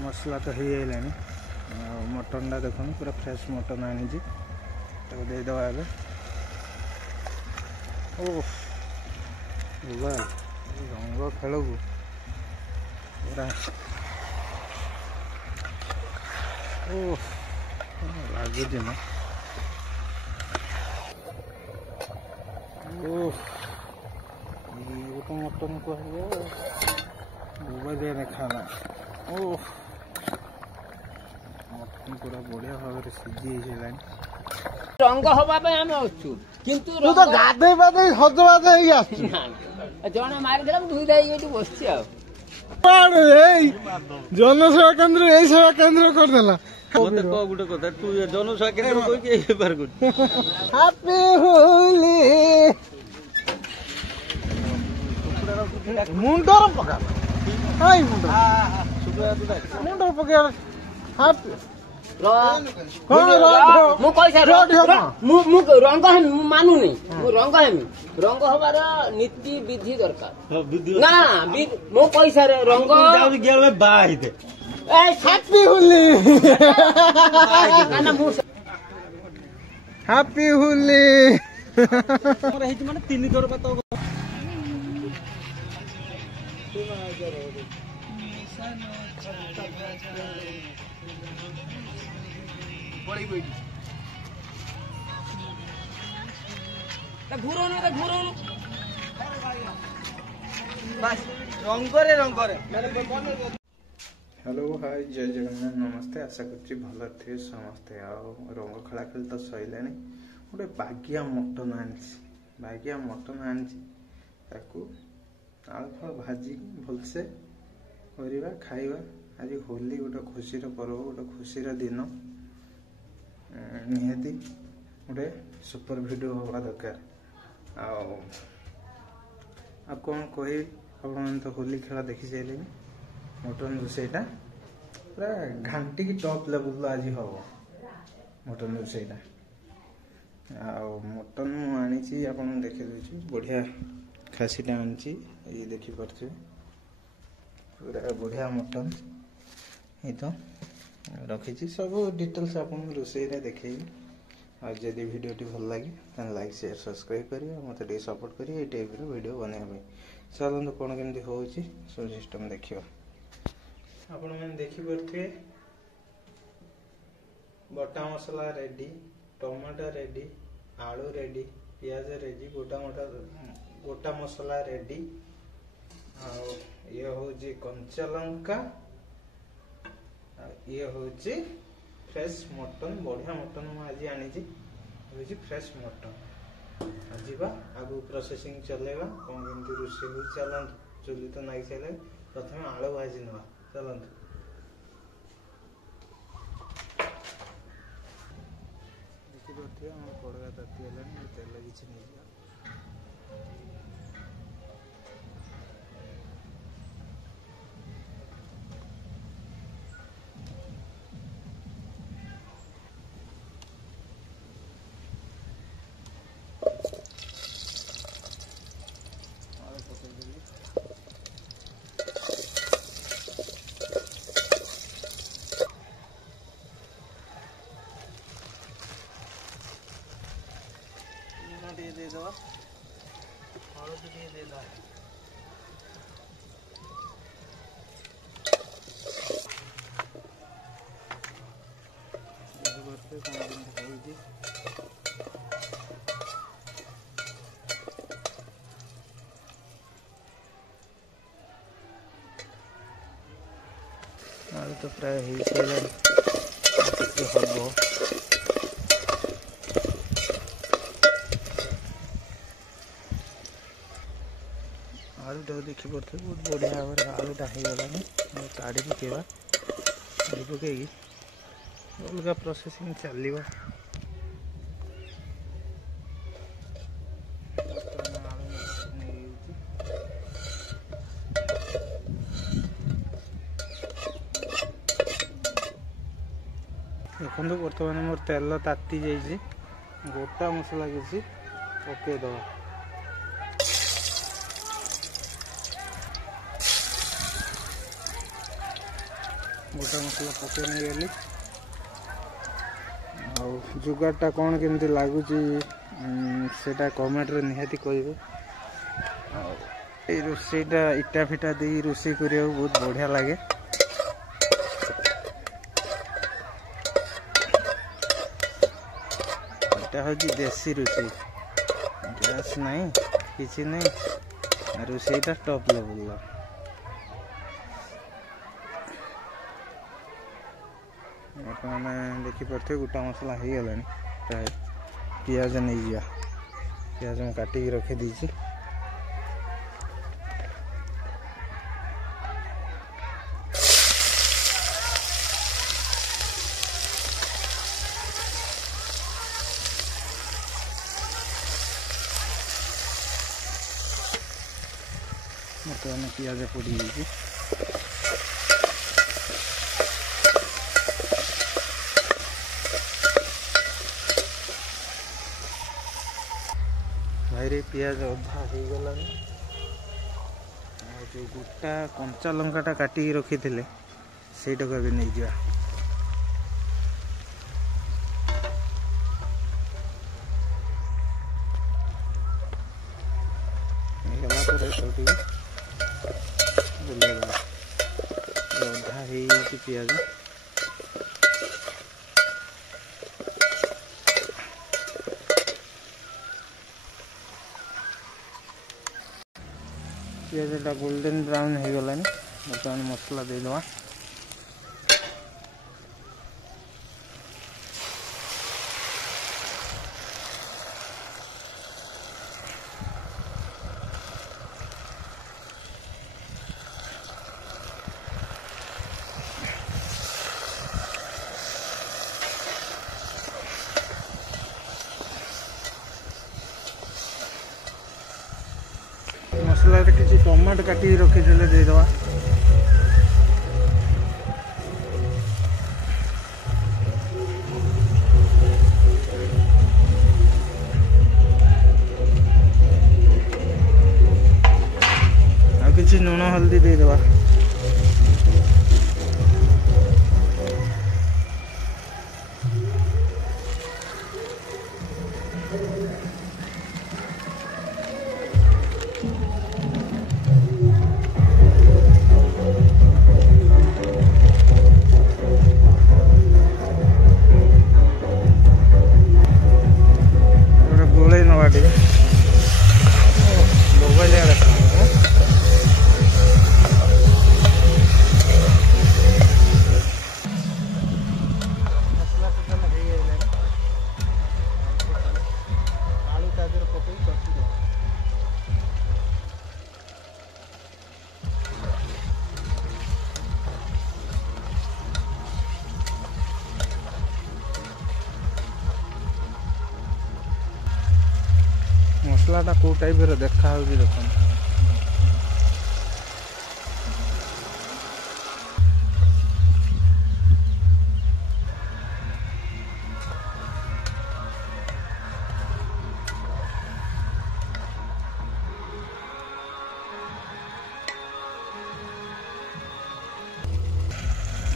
मसला तो हो गलानी मटन टा देखो पूरा फ्रेश मटन आनी देदवा ए रंग खेल को पूरा लगुच ना तो मटन कह खाना मटन पूरा बढ़िया भाव सीझी रंग हवा आम अच्छु किंतु तू तो गाधे पाधे सजबाज जन मारिदेला धुई धाई बस जनसेवा केन्द्र यही सेवा केन्द्र करदेला गोटे कथा तू जनसेवा केन्द्र हैप्पी होली मुंडर पका हाय मुंडर पका हैप्पी रंग मानुनी रंग हेमी रंग हबार नीति विधि दरकार ना मो पैसा रंग हैप्पी होली हैप्पी होली माने 3 थर बात हेलो हाय जय जगन्नाथ नमस्ते आशा कर भल थे समस्ते रंग खेला खेल तो सैला गोटे बागिया मटन आनी आलू भाजी भलसे करवा खाइबा आज होली गोटे खुशी पर्व गोटे खुशी दिन निहाती गोटे सुपर वीडियो हवा दरकार आ कौन कह आप तो होली खेला देखी सारे मटन रोसईटा पूरा घाटी की टॉप लेवल आज हम मटन रोसईटा मटन मुझे आप देखी दूसरी बढ़िया खासीटा आनी ये देखिपे पूरा बढ़िया मटन ये तो रखी सब डिटेल्स आप रोसई देखे जदि वीडियो भल लगे तो लाइक शेयर सब्सक्राइब करेंगे मत सपोर्ट करेंगे ये टाइप वीडियो बनवाई चलते कौन केमती हो सब सिस्टम देखिए आपण मैंने देखिपे बटा मसला रेडी टमाटो रेडी आलू रेडी पियाज रेडी गोटा मसला रेडी ये हूँ कंचा लंका ये हूँ फ्रेश मटन बढ़िया मटन मुझे आनी फ्रेश मटन आज आगु प्रोसेसिंग चलेगा कौन केमती रोषे हो चलत चुली तो नाई सारे प्रथम आलू भाजी ना चलत देखिए कड़गा ताती तेल किसी नहीं दे दो हलदी दे दो तो प्राय हम आलूटा देखी पड़े बहुत बढ़िया भाव आलूटा हो गलानी काढ़ी पकेवा काढ़ी पकई अलग प्रोसेसिंग चलो देखो बर्तमान मोर तेल ताती जाइए गोटा मसला किसी पकईद गोटा मसला पकई नहीं गली जुगाटा कौन केमती लगुच से कमेंट रे निहाती कहे रोसईटा इटा फिटा दे रोसई करने बहुत बढ़िया लगे यहाँ हूँ देसी रोसई गैस नहीं किसी नहीं रोसईटा टॉप लेवल मैंने देखिपे गोटा मसला हो गला प्राय पियाज नहीं जा पियाज मैं काटिक रखी बर्तमान पियाज पड़ी जाइए भाई पियाज अधा हो गला जो गोटा कंचा लंकाटा काटिक रखी थे से नहीं जा अधा हो पियाज पियाजटा गोल्डन ब्राउन हो गला बर्तमान मसला देदेवा मसला किसी टमाटो काटिक रखी देदेवा आ किसी लुण हल्दी देदेवा मसलाटा कौ टाइप देखा देख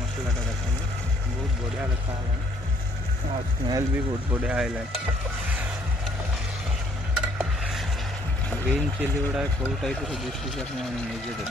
मसलाटा देख बहुत बढ़िया देखा स्मेल भी बहुत बढ़िया है ग्रीन चिली गुड़ा कौ टाइप दिशे निजे देख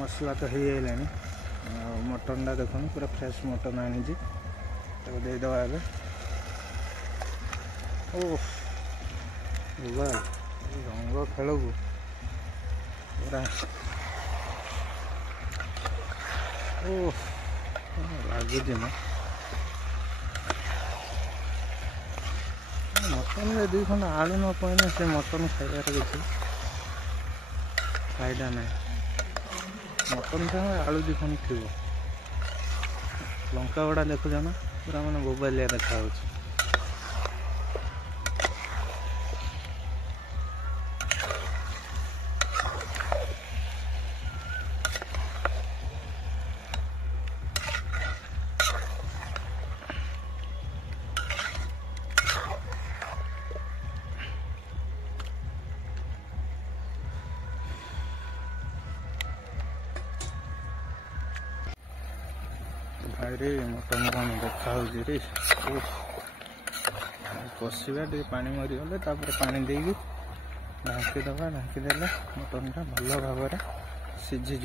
मसला तो हो गलानी मटनटा देख पूरा फ्रेश मटन आनी देदेवा ओह रंग खेल को पूरा ओह लगुच ना मटन में 2 खंड आलू न पड़े से मटन खाइबार किसी फायदा ना मटन सागे आलू 2 खंड थी लंका गुड़ा देखुच ना पूरा मैंने बोबालिया देखा भाई मटन कौन देखा रे कषा टे पानी मरीगले पानी देकी ढांकीदे मटनटा भल भाव सीझीज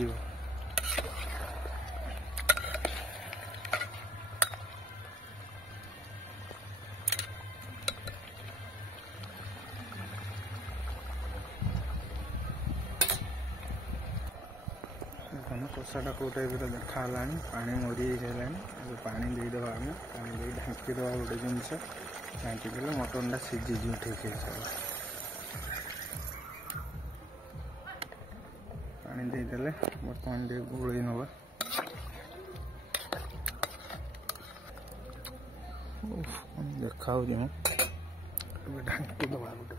कषाटा कौ टाइप देखा पानी मरी जाए पानी देदेव आम पानी दे ढांकीद गोटे जिनस ढांकीदे मटनटा सीझीज ठीक हिसाब पानी देदेले बर्तमान गोल नवा देखा ढांकीद गोटे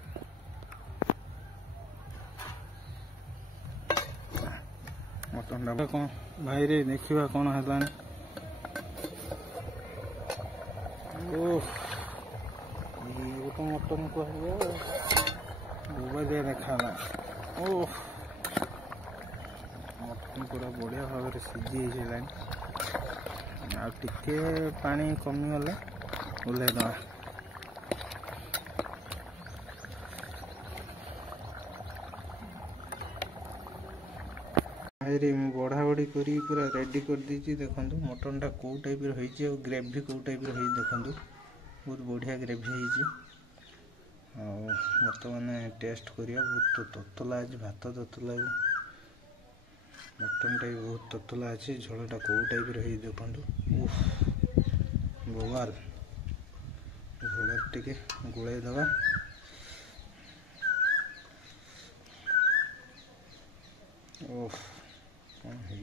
मटन कौन भाई रे देखा कौन है गोटे मटन कह देखा ओह मटन पूरा बढ़िया भाव सीझी आटे पानी कमीगले ओह्लैदवा भाई बढ़ा बढ़ी कर पूरा रेडी कर दीजिए देखो मटनटा कौ टाइप ग्रेवी कौ टाइप देखो बहुत बढ़िया ग्रेवी बर्तमान टेस्ट करिया बहुत ततला आज भात ततला मटनटा भी बहुत ततला अच्छे झोलटा कौ टाइप देखो बोवाल झोल टे गोल दवा ओह कौन है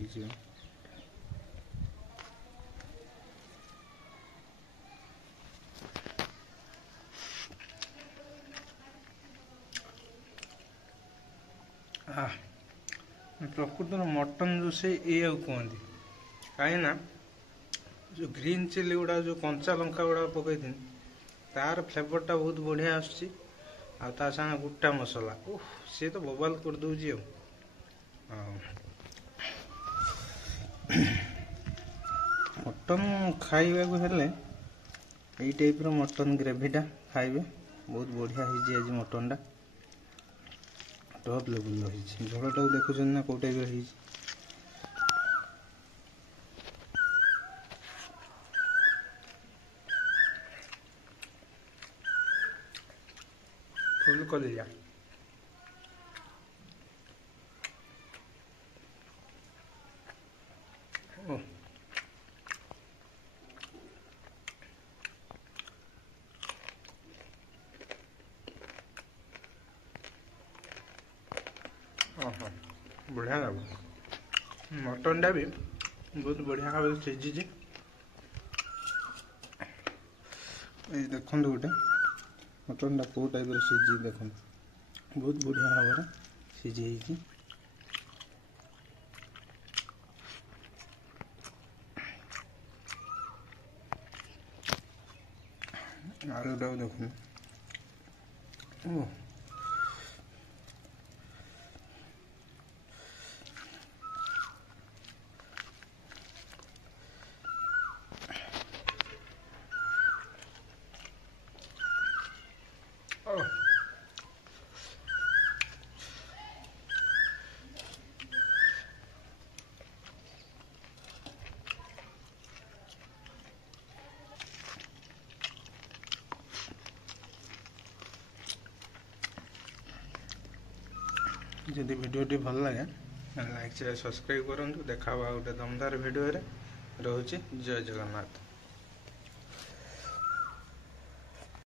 प्रकृत मटन जो से ये कहते कहीं जो ग्रीन चिली गुड़ा जो कंचा लंका गुड़ा पकई थी तार फ्लेवरटा बहुत बढ़िया आसा गोटा मसला सी तो बबाल कर दूची मटन खाइबा को हेले यही टाइप मटन ग्रेवीटा खाइबे बहुत बढ़िया आज मटनटा टॉप लेवल झोलटा देखुं ना कौ टाइप फुल कलिया बढ़िया लगे मटनटा भी बहुत बढ़िया भाव सीझी देखो गोटे मटनटा कौ टाइप सीझी देख बहुत बढ़िया भाव सीझी आलूटा देख जदि भिडियोटी भल लगे लाइक शेयर सब्सक्राइब करूँ देखा गोटे दमदार भिडियो रोचे जय जगन्नाथ।